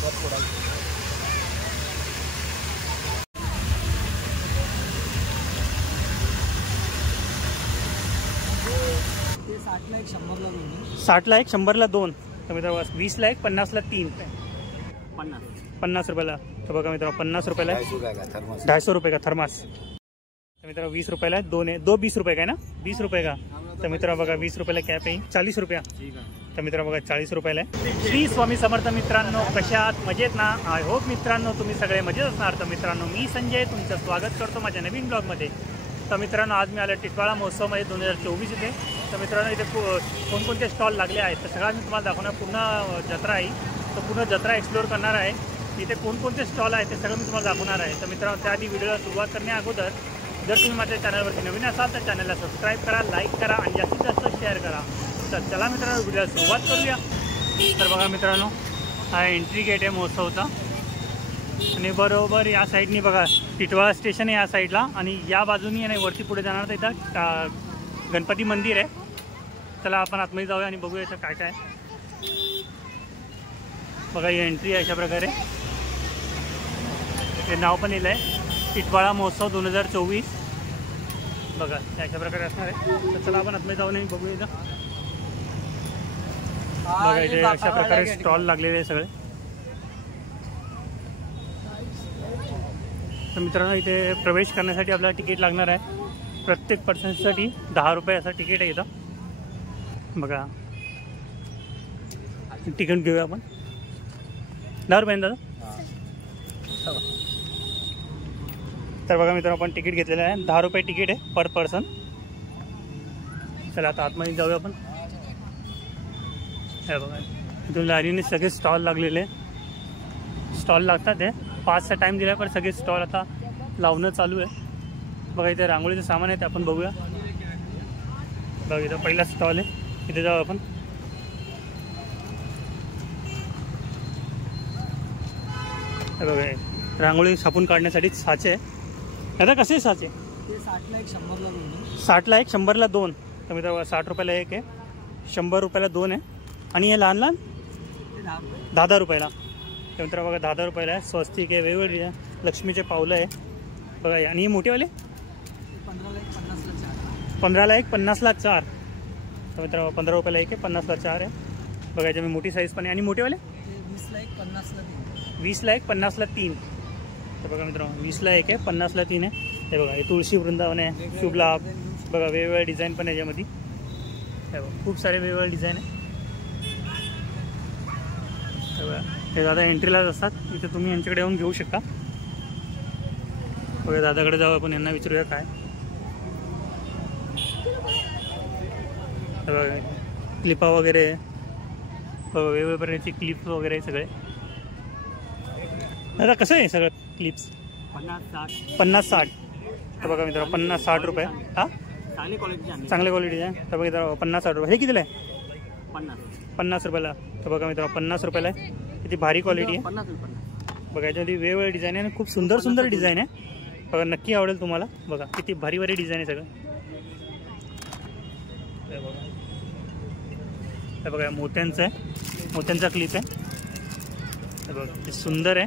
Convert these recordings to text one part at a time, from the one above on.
60ला 1 100ला 2. 60ला 1 100ला 2. तर मित्रांनो 20ला 1 50ला 3. 50 रुपयाला. तर बघा मित्रांनो 50 रुपयाला 250 रुपये का थर्मास. तर मित्रांनो 20 रुपयाला 2 आहे. 2 20 रुपये का ना 20 रुपये का. तर मित्रांनो बघा 20 रुपयाला कॅप आहे 40 रुपया. तर मित्रांनो बघा 40 रुपयाला आहे. श्री स्वामी समर्थ मित्रांनो, कशात मजेत ना. आय होप मित्रांनो तुम्ही सगळे मजेत असणार. तर मित्रांनो मी संजय तुमचं स्वागत करतो माझ्या नवीन ब्लॉगमध्ये. तर मित्रांनो आज मी आलो टिटवाळा महोत्सवमध्ये 2024 इथे. तर मित्रांनो इथे कोणकोणते स्टॉल लागले आहेत तर सगळ्या मी तुम्हाला दाखवणार. पूर्ण जत्रा आहे तर पूर्ण जत्रा एक्सप्लोअर करणार आहे. इथे कोणकोणते स्टॉल आहेत ते सगळं मी तुम्हाला दाखवणार आहे. तर मित्रांनो त्याआधी व्हिडिओला सुरुवात करण्या अगोदर जर तुम्ही माझ्या चॅनलवरती नवीन असाल तर चॅनलला सबस्क्राईब करा, लाईक करा आणि जास्तीत जास्त शेअर करा. तर चला मित्रांनो व्हिडिओला सुरुवात करूया. तर बघा मित्रांनो हा एंट्री गेट आहे महोत्सवचा आणि बरोबर या साईडनी बघा टिटवाळा स्टेशन आहे या साईडला आणि या बाजूनी आणि वरती पुढे जाणार तर इथं गणपती मंदिर आहे. चला आपण आतमध्ये जाऊया आणि बघूया इथं काय काय. बघा ही एंट्री आहे अशा प्रकारे. हे नाव पण लिहिलं आहे टिटवाळा महोत्सव 2024. बघा अशा प्रकारे असणार आहे. तर चला आपण आतमध्ये जाऊन आणि बघूया इथं. बघा इथे अशा प्रकारे स्टॉल लागलेले आहे सगळे. तर मित्रांनो इथे प्रवेश करण्यासाठी आपल्याला तिकीट लागणार आहे. प्रत्येक पर्सनसाठी 10 रुपये असं तिकीट आहे इथं. बघा तिकीट घेऊया आपण 10 रुपये दादा. तर बघा मित्रांनो आपण तिकीट घेतलेलं आहे 10 रुपये तिकीट आहे पर पर्सन. चला आता आतमध्ये जाऊया आपण. हे बघा इथून लाईनीने सगळे स्टॉल लागलेले. स्टॉल लागतात आहे 5चा टाईम दिला पण सगळे स्टॉल आता लावणं चालू आहे. बघा इथे रांगोळीचं सामान आहे ते आपण बघूया. बघा इथं पहिला स्टॉल आहे इथे जाऊ आपण. हे बघा रांगोळी छापून काढण्यासाठी साचे आहे. आता कसे साचे? 60ला 1 100ला 2. 60ला 1 100ला 2. तर मित्रांनो 60 रुपयाला 1 आहे 100 रुपयाला 2 आहे. आणि हे लहान लहान 10 रुपयाला. तर मित्रांनो बघा 10 रुपयाला आहे. स्वस्तिक आहे वेगवेगळी आहे लक्ष्मीचे पावलं आहे. बघा आणि हे मोठेवाले 15ला 1 50ला 4. तर मित्रांनो 15 रुपयाला 1 आहे 50ला 4 आहे. बघा याच्या मी मोठी साईज पण आहे. आणि मोठेवाले 20ला 1 50ला 3. 20ला 1 50ला 3. तर बघा मित्रांनो 20ला 1 आहे 50ला 3 आहे. हे बघा हे तुळशी वृंदावन आहे शुभ लाभ. बघा वेगवेगळ्या डिझाईन पण आहे याच्यामध्ये. हे बघा खूप सारे वेगवेगळे डिझाईन आहे. हे बघा हे दादा एंट्रीलाच असतात. इथे तुम्ही यांच्याकडे येऊन घेऊ शकता. बघा दादाकडे जाऊ आपण यांना विचारूया काय. हे बघा क्लिपा वगैरे बघा वेगवेगळ्या प्रकारची क्लिप्स वगैरे सगळे. दादा कसं आहे सगळं क्लिप्स? 50-60. तर बघा मित्रांनो 50-60 रुपये. हां चांगल्या क्वालिटीचे आहे. तर बघा मित्रांनो 50-60 रुपये. हे कितीला आहे? 50 रुपयाला. तर बघा मित्रांनो 50 रुपयाला आहे. किती भारी क्वालिटी आहे. बघा याच्यामध्ये वेगवेगळे डिझाईन आहे आणि खूप सुंदर सुंदर डिझाईन आहे. बघा नक्की आवडेल तुम्हाला. बघा किती भारी भारी डिझाईन आहे सगळं. हे बघा मोत्यांचं आहे मोत्यांचा क्लिप आहे. हे बघा ते सुंदर आहे.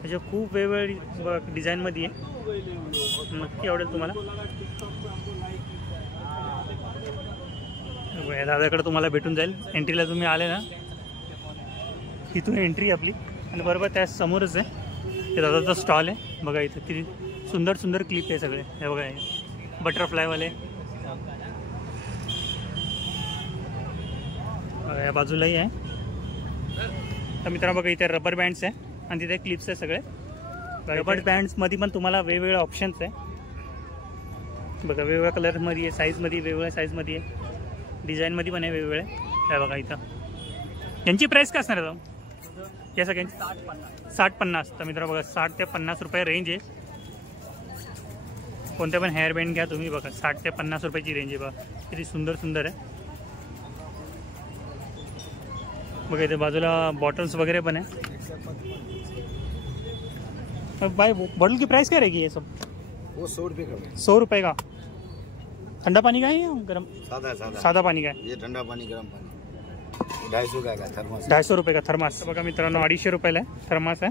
त्याच्या खूप वेगवेगळी बघा डिझाईनमध्ये आहे. नक्की आवडेल तुम्हाला. दादाकडे तुम्हाला भेटून जाईल. एंट्रीला तुम्ही आले ना इथून एंट्री आपली आणि बरोबर त्या समोरच आहे ते दादाचा स्टॉल आहे. बघा इथं किती सुंदर सुंदर क्लिप आहे सगळे. हे बघा हे बटरफ्लायवाले. या बाजूलाही आहे. तर मित्रांनो बघा इथे रबर बँड्स आहे आणि तिथे क्लिप्स आहे सगळे. रबर बँड्समध्ये पण तुम्हाला वेगवेगळे ऑप्शन्स आहे. बघा वेगवेगळ्या कलरमध्ये आहे साईजमध्ये वेगवेगळ्या साईजमध्ये आहे डिझाईनमध्ये पण आहे वेगवेगळे. काय बघा इथं यांची प्राईस काय असणार आहे या सगळ्यांची? 60-50. तर मित्रांनो बघा 60 ते 50 रुपये रेंज आहे. कोणत्या पण हेअर बँड घ्या तुम्ही. बघा 60 ते 50 रुपयाची रेंज आहे. बघा किती सुंदर सुंदर आहे. बघा इथे बाजूला बॉटल्स वगैरह पण है। भाई बॉटल की प्राइस क्या रहेगी ये सब? वो 100 रुपये का। 100 रुपये का। ठंडा पानी का है या गर्म? सादा सादा पानी का है। ये ठंडा पानी गर्म पानी। 250 रुपये का थर्मास बघा मित्रांनो 250 रुपयाला आहे थर्मास आहे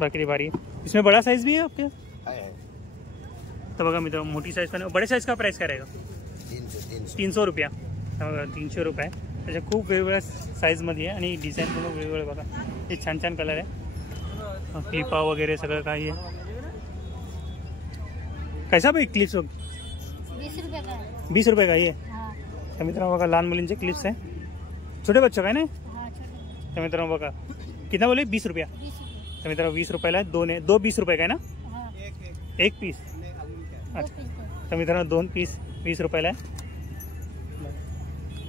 बाकी भारी है इसमें बड़ा साइज भी है आपके तो बघा मित्रांनो मोठी साइज पण बड़े साइज का प्राइस काय रहेगा 300 रुपया 300 रुपये त्याच्या खूप वेगवेगळ्या साईजमध्ये आहे आणि डिझाईन पण वेगवेगळे बघा हे छान छान कलर आहे क्लिपा वगैरे सगळं काही आहे कैसा भाई क्लिप्स 20 रुपये का ये तर मित्रांनो बघा लहान मुलींचे क्लिप्स आहे छोटे बच्चों काय नाही तर मित्रांनो बघा कितना बोले 20 रुपया तर मित्रांनो 20 रुपयाला आहे दोन आहे 20 रुपये काय ना एक पीस अच्छा तर मित्रांनो 2 पीस 20 रुपयाला आहे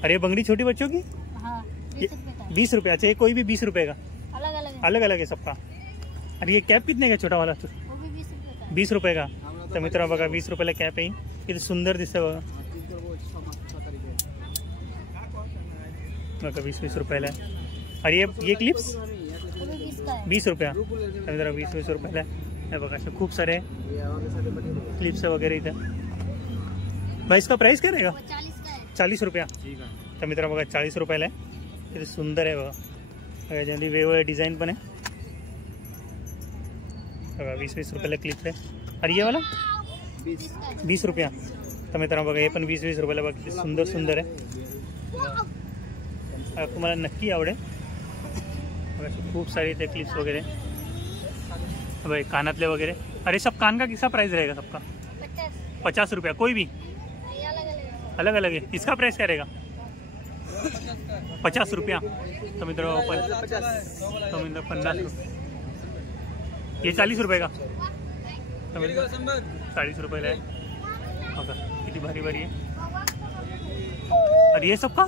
अरे बंगड़ी छोटी बच्चों की 20 रुपये अच्छा ये कोई भी 20 रुपये का अलग अलग है सबका अरे ये कैप कितने का छोटा वाला 20 रुपये का तर मित्रांनो बघा 20 रुपयाला कॅप आहे किती सुंदर दिसतं बघा बघा 20 रुपयाला आहे अरे ये क्लिप्स 20 रुपया तर मित्रांनो 20 रुपयाला आहे बघा असे खूप सारे क्लिप्स वगैरे इथं भाई इसका प्राइस क्या रहेगा 40 रुपया तर मित्रांनो बघा 40 रुपयाला आहे किती सुंदर आहे बघा याच्यामध्ये वेगवेगळे डिझाईन पण आहे बघा 20 रुपयाला क्लिप्स आहे अरे ये वाला 20 रुपया तर मित्रांनो बघा हे पण 20 रुपयाला बघा किती सुंदर सुंदर आहे तुम्हाला नक्की आवडेल बघा खूप सारे ते क्लिप्स वगैरे भाई कानातले वगैरे अरे सब कान का किसा प्राइस रहेगा सबका 50 रुपया कोई भी अलग अलग है इसका प्राइस क्या रहेगा 50 रुपया तो मित्रों 50 ये 40 रुपये का 40 रुपयाला आहे बघा किती भारी भारी आहे अरे ये सबका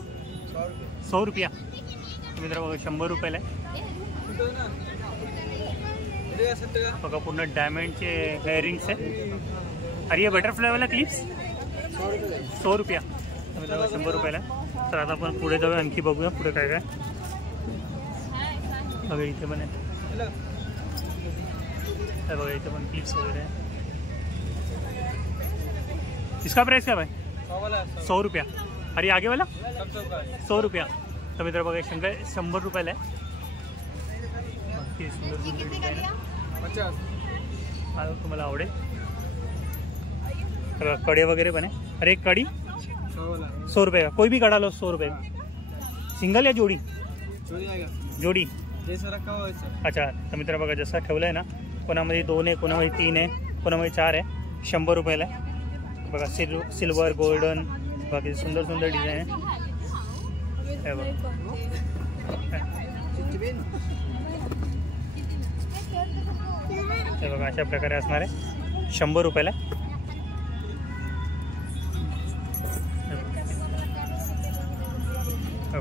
100 रुपया मित्रों बघा 100 रुपयाला आहे बघा पूर्ण डायमंडचे हेअरिंग्स आहे अरे ये बटरफ्लाय वाला क्लिप्स 100 रुपया मित्रांनो 100 रुपयाला तर आता आपण पुढे जाऊया आणखी बघूया पुढे काय काय बघा इथे पण आहे बघा इथे पण क्लिप्स वगैरे आहे इसका प्राइस क्या भाई 100 रुपया अरे आगे वाला 100 रुपया तर मित्र बघा 100 रुपयाला आहे सुंदर सुंदर डिझाईन आहे तुम्हाला आवडेल कड़े वगैरह बने अरे एक कड़ी 100 रुपये का कोई भी कड़ा लो 100 रुपये का सिंगल या जोड़ी जोड़ी जैसा रखा हो वैसा अच्छा तर मित्र बघा जसा ठेवलं आहे ना कोणामध्ये 2 आहे कोणामध्ये 3 आहे कोणामध्ये 4 आहे 100 रुपयाला आहे बघा सिल्वर गोल्डन बाकी सुंदर सुंदर डिझाईन आहे हे बघा अशा प्रकारे असणार आहे 100 रुपयाला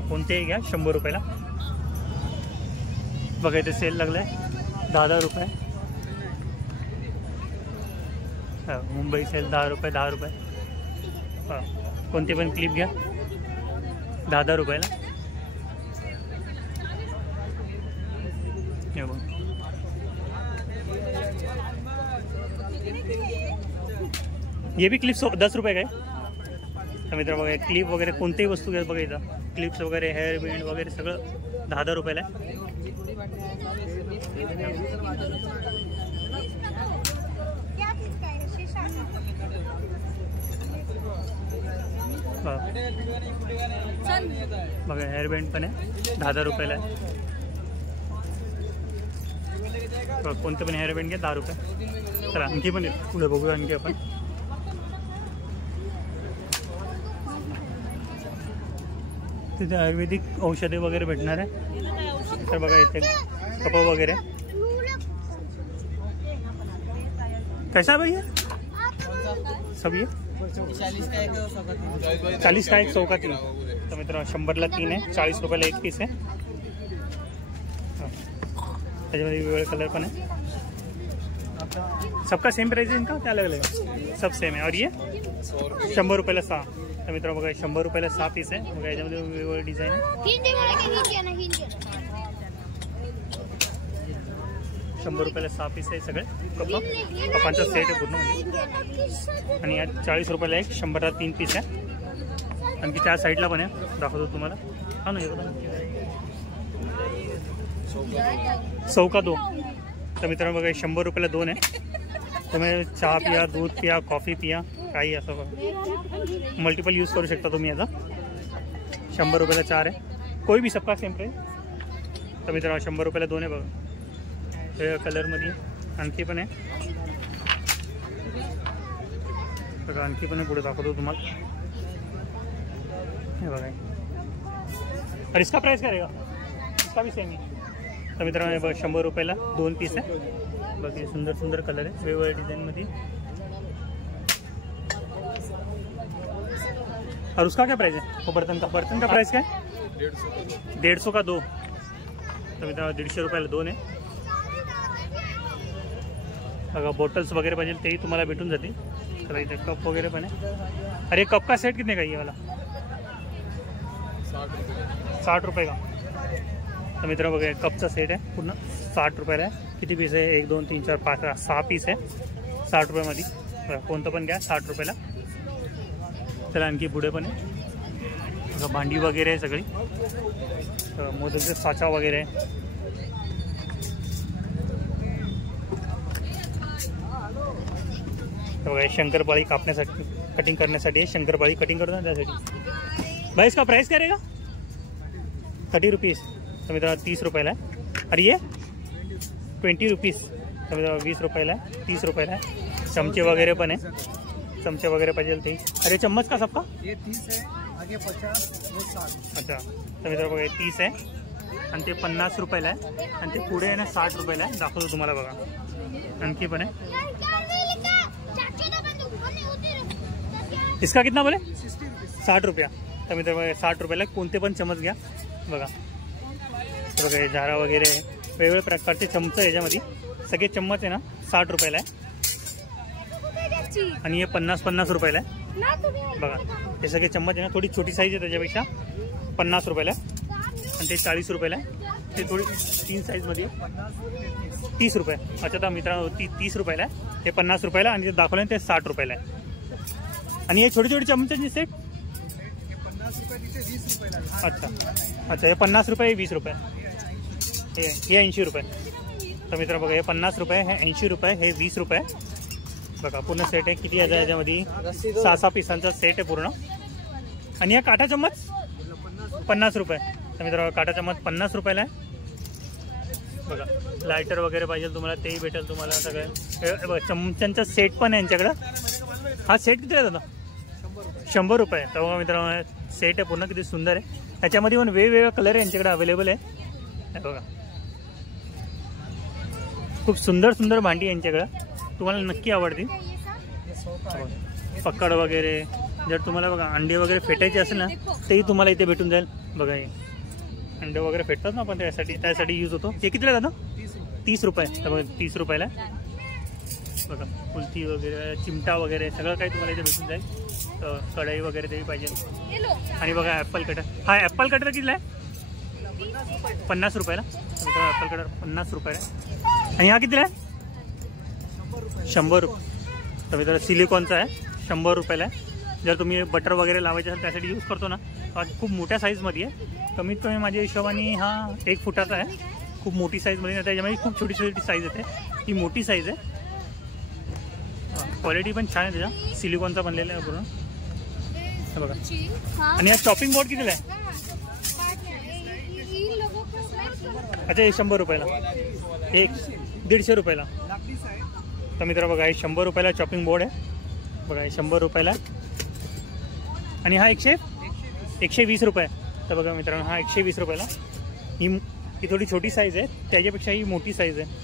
कोणतेही घ्या 100 रुपयाला बघा इथे सेल लागलाय 10 रुपये मुंबई सेल 10 रुपये 10 रुपये कोणते पण क्लिप घ्या 10 रुपयाला ये भी क्लिप्स 10 रुपये का आहे तर मित्र बघा क्लिप वगैरे कोणतेही वस्तू घ्या बघा इथं क्लिप्स वगैरे हेअर बँड वगैरे सगळं 10 रुपयाला आहे बघा हेअर बँड पण आहे 10 रुपयाला आहे कोणते पण हेअर बँड घ्या 10 रुपये चला आणखी पण पुढे बघूया आणखी आपण तिथे आयुर्वेदिक औषधे वगैरे भेटणार आहे तर बघा इथे कप वगैरे कैसा भैया सब ये 40 का एक 100 का 3 तर मित्रांनो 100ला 3 आहे 40 रुपयाला एक पीस आहे त्याच्यामध्ये वेगवेगळे कलर पण आहे सबका सेम प्राइस है इनका क्या अलग अलग है सब सेम है और ये 100 रुपयाला 6 तर मित्रांनो बघा 100 रुपयाला 6 पीस आहे बघा याच्यामध्ये वेगवेगळे डिझाईन आहे 100 रुपयाला 6 पीस आहे सगळे कपांचा सेट आहे पूर्ण आणि यात 40 रुपयाला एक 100ला 3 पीस आहे आणखी त्या साईडला पण आहे दाखवतो तुम्हाला हा ना, 100 का 2. तर मित्रांनो बघा 100 रुपयाला 2 आहे. तुम्ही चहा पिया, दूध पिया, कॉफी पिया, काही असं बघा मल्टिपल यूज करू शकता तुम्ही याचा. 100 रुपयाला 4 आहे. कोई भी सबका सेम प्राईस. तर मित्रांनो 100 रुपयाला 2 आहे बघा. हे कलरमध्ये आणखी पण आहे बघा. आणखी पण पुढे दाखवतो तुम्हाला. हे बघा. और इसका प्राइस क्या रहेगा? इसका भी सेम है. तर मित्रांनो हे बघा 100 रुपयाला 2 पीस आहे. बघा सुंदर सुंदर कलर आहे वेगवेगळ्या डिझाईनमध्ये. और उसका क्या प्राइस है? वो बर्तन का प्राइस क्या है? 150 का 2. तर मित्रांनो 150 रुपयाला 2 आहे बघा. बॉटल्स वगैरे पाहिजे तेही तुम्हाला भेटून जातील. तर इथे कप वगैरे पण आहे. अरे कप का सेट कितने का ये वाला? 60 रुपये का. तर मित्र बघा कपचा सेट आहे पूर्ण 60 रुपयाला आहे. किती पीस आहे? 1 2 3 4 5 6 पीस आहे 60 रुपयामध्ये. बघा कोणतं पण घ्या 60 रुपयाला. त्याला आणखी पुढे पण आहे बघा. भांडी वगैरे आहे सगळी. मोदकचा साचा वगैरे आहे. बघा शंकरपाळी कापण्यासाठी कटिंग करण्यासाठी आहे. शंकरपाळी कटिंग करतो ना त्यासाठी. भाई इसका प्राइस क्या रहेगा? 30 रुपीज़. तर मित्रांनो 30 रुपयाला आहे. अरे ये 20 रुपीज़. तर मित्रांनो 20 रुपयाला आहे. 30 रुपयाला आहे. चमचे वगैरे पण आहे. चमचे वगैरे पाहिजे ते. अरे चम्मच का सबका? ये 30 है, आगे 50, वो 60. अच्छा. तर मित्रांनो बघा 30 आहे आणि ते 50 रुपयाला आहे आणि ते पुढे आहे ना 60 रुपयाला आहे. दाखवतो तुम्हाला बघा. आणखी पण आहे. इसका कितना बोले? 60 रुपया. तर मित्रांनो 60 रुपयाला कोणते पण चमच घ्या बघा. बघा हे झारा वगैरे वेगवेगळ्या प्रकारचे चमचे याच्यामध्ये. सगळे चम्मच आहे ना 60 रुपयाला आहे आणि हे 50 रुपयाला आहे बघा. हे सगळे चम्मच आहे ना. थोडी छोटी साईज आहे त्याच्यापेक्षा 50 रुपयाला आहे आणि ते 40 रुपयाला आहे. ते थोडी 3 साईजमध्ये 30 रुपये. अच्छा तर मित्रांनो 30 रुपयाला आहे. हे 50 रुपयाला आणि ते दाखवलं ते 60 रुपयाला आहे. आणि हे छोटे छोटे चमच्याचे सेट 50 रुपये तिथे 20 रुपये लागले. अच्छा अच्छा. हे 50 रुपये, 20 रुपये. हे 80 रुपये. तर मित्र बघा हे 50 रुपये, हे 80 रुपये, हे 20 रुपये बघा. पूर्ण सेट आहे. किती याचा याच्यामध्ये 6 पिसांचा सेट आहे पूर्ण. आणि हा काटा चम्मच 50 रुपये. तर मित्र काटा चम्मच 50 रुपयाला आहे बघा. लायटर वगैरे पाहिजे तुम्हाला तेही भेटेल तुम्हाला सगळं. बघा चमच्यांचा सेट पण आहे यांच्याकडं. हा सेट किती आहे दादा? 100 रुपये. तर बघा मित्रांनो सेट आहे पूर्ण. किती सुंदर आहे. त्याच्यामध्ये पण वेगवेगळे कलर आहे यांच्याकडे अवेलेबल आहे बघा. खूप सुंदर सुंदर भांडी यांच्याकडं तुम्हाला नक्की आवडतील. पक्कड वगैरे जर तुम्हाला बघा अंडे वगैरे फेटायचे असेल ना तेही तुम्हाला इथे भेटून जाईल बघा. हे अंडे वगैरे फेटतात ना आपण त्यासाठी यूज होतो. हे कितीला दादा? 30 रुपये. तर बघा 30 रुपयाला बघा. कुलती वगैरे चिमटा वगैरे सगळं काही तुम्हाला इथे भेटून जाईल. कढई वगैरे तेही पाहिजे. आणि बघा ॲपल कटर. हा ॲपल कटर कितीला आहे? 50 रुपयाला. ॲपल कटर 50 रुपयाला. आणि हा कितीला आहे? 100 रुपये. तर मित्रांनो सिलिकॉनचा आहे 100 रुपयाला आहे. जर तुम्ही बटर वगैरे लावायचे असेल त्यासाठी यूज करतो ना. खूप मोठ्या साईजमध्ये आहे. कमीत कमी माझ्या हिशोबाने हा 1 फुटाचा आहे. खूप मोठी साईजमध्ये नाही. त्याच्यामध्ये खूप छोटी छोटी साईज येते. ही मोठी साईज आहे. क्वालिटी पण छान आहे त्याच्या. सिलिकॉनचा बनलेला आहे पूर्ण बघा. आणि हा चॉपिंग बोर्ड कितीला आहे? अच्छा हे 100 रुपयाला. एक 150 रुपयाला. तर मित्र बघा हे 100 रुपयाला चॉपिंग बोर्ड आहे बघा. हे 100 रुपयाला. आणि हा 120 रुपये. तर बघा मित्रांनो हा 120 रुपयाला. ही थोडी छोटी साईज आहे. त्याच्यापेक्षा ही मोठी साईज आहे.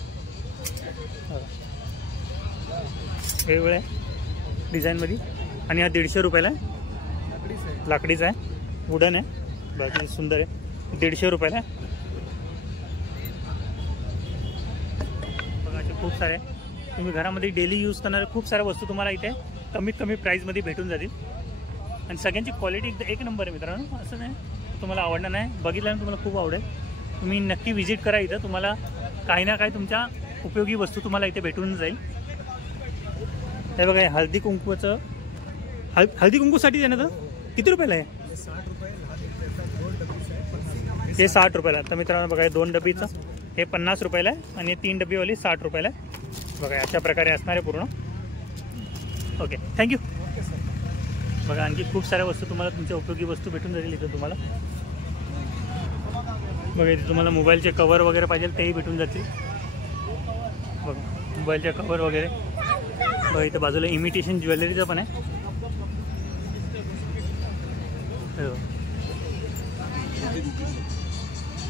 वेगवेगळ्या डिझाईनमध्ये. आणि हा 150 रुपयाला आहे. लाकडीचा आहे. वुडन आहे बाकी सुंदर आहे. 150 रुपयाला आहे बघा. असे खूप सारे तुम्ही घरामध्ये डेली यूज करणारे खूप साऱ्या वस्तू तुम्हाला इथे कमीत कमी प्राईजमध्ये भेटून जातील. आणि सगळ्यांची क्वालिटी एकदा 1 नंबर आहे मित्रांनो. असं नाही तुम्हाला आवडणार नाही. बघितल्यानं तुम्हाला खूप आवडेल. तुम्ही नक्की व्हिजिट करा इथं. तुम्हाला काही ना काही तुमच्या उपयोगी वस्तू तुम्हाला इथे भेटून जाईल. हे बघा हळदी कुंकूचं हळदी कुंकूसाठी आहे ना. तर किती रुपयाला आहे? 60 रुपये. 10 रुपयाचा गोल्ड पीस आहे. हे 60 रुपयाला. तर मित्रांनो बघा, 2 डब्बीचं हे 50 रुपयाला आहे आणि 3 डब्बीवाली 60 रुपयाला आहे. बघा अशा प्रकारे असणार आहे पूर्ण. Okay, thank you. बघा आणखी खूप साऱ्या वस्तू तुम्हाला, तुमच्या उपयोगी वस्तू भेटून जातील इथं तुम्हाला. बघा इथे तुम्हाला मोबाईलचे कवर वगैरे पाहिजे तेही भेटून जातील. बघा मोबाईलचे कवर वगैरे. बघा इथं बाजूला इमिटेशन ज्वेलरीचं पण आहे.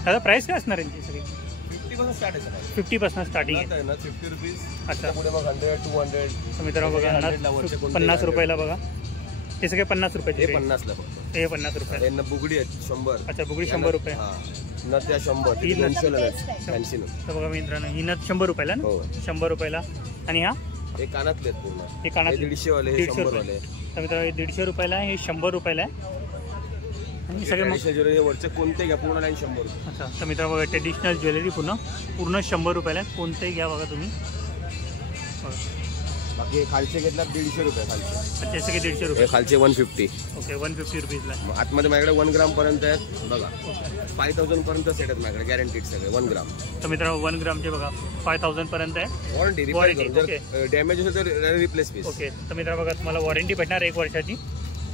दादा प्राईस काय असणार यांची सगळी? 50% स्टार्टिंग आहे. 50 रुपीज. अच्छा, पुढे मग 100, 200. तर मित्रांनो बघा 50 रुपयाला. बघा हे सगळे 50 रुपयाचे. 50 ला फक्त. हे 50 रुपये. यांना बुगडी आहेत 100. अच्छा, बुगडी 100 रुपये. न त्या 100 ही 200 ला फॅन्सी. तर बघा मित्रांनो ही नथ 100 रुपयाला ना. 100 रुपयाला. आणि हा हे कानातले आहेत पूर्ण. हे कानातले 150 वाले, 150 100 वाले. तर मित्रांनो हे 150 रुपयाला आहे, हे 100 रुपयाला आहे. आणि सगळे मग ज्वेलरी वरचे कोणते घ्या पूर्ण लाईन 100 रुपये. अच्छा, तर मित्रांनो बघा ट्रेडिशनल ज्वेलरी पूर्ण 100 रुपयाला आहे. कोणतेही घ्या बघा तुम्ही. बाकी खालचे घेतला 150 रुपये खालचे. अच्छा, सगळे 150 रुपये. खालचे 150. ओके, 150 रुपीजला. आतमध्ये माझ्याकडे 1 ग्राम पर्यंत आहेत. बघा 5000 पर्यंत सेट आहेत माझ्याकडे, गॅरंटीड सगळे 1 ग्राम. तर मित्रांनो 1 ग्रामचे बघा 5000 पर्यंत आहे. वॉरंटी. डॅमेज असेल तर रिप्लेस पीस. ओके, तर मित्रांनो बघा तुम्हाला वॉरंटी भेटणार 1 वर्षाची.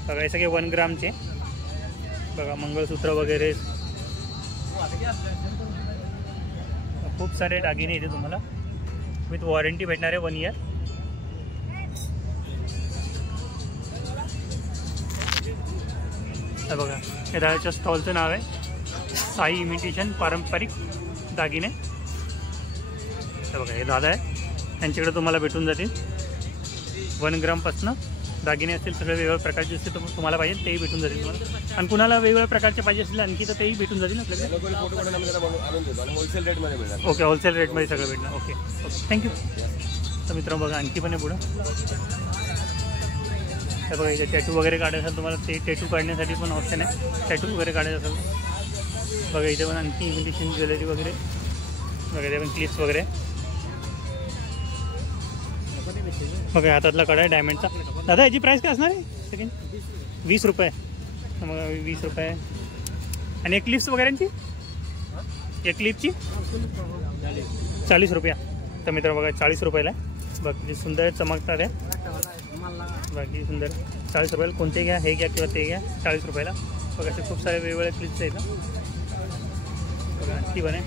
बघा हे सगळे 1 ग्रामचे. बघा मंगळसूत्र वगैरे खूप सारे दागिने इथे तुम्हाला विथ वॉरंटी भेटणार आहे 1 इयर. बघा हे दादाच्या स्टॉलचं नाव आहे साई इमिटेशन पारंपरिक दागिने. तर बघा हे दादा आहे, त्यांच्याकडे तुम्हाला भेटून जातील 1 ग्रामपासून दागिने असतील. सगळे वेगवेगळ्या प्रकारचे असतील तुम्हाला पाहिजे तेही भेटून जातील तुम्हाला. आणि कुणाला वेगवेगळ्या प्रकारचे पाहिजे असतील आणखी तर तेही भेटून जातील आपल्याकडे. होलसेल रेटमध्ये मिळणार. ओके, होलसेल रेटमध्ये सगळं भेटणार. Okay okay, thank you. तर मित्रांनो बघा आणखी पण आहे पुढं. तर बघा इथे टॅटू वगैरे काढायचं असेल तुम्हाला, ते टॅटू काढण्यासाठी पण ऑप्शन आहे. टॅटू वगैरे काढायचं असेल बघा इथे पण आणखी इमिटेशन ज्वेलरी वगैरे. बघा इथे पण क्लिप्स वगैरे. बघा हातातला कडा आहे डायमंडचा. दादा याची प्राईस काय असणार आहे सेकंड? 20 रुपये. मग 20 रुपये. आणि एक क्लिप्स वगैरेची, एक क्लिपची 40 रुपया. तर मित्र बघा 40 रुपयाला आहे. बघा किती सुंदर चमकतात आहे. बाकी सुंदर 40 रुपयाला. कोणते घ्या, हे घ्या किंवा ते घ्या 40 रुपयाला. बघा असे खूप सारे वेगवेगळे क्लिप्स आहेत. बघा आणखी बने.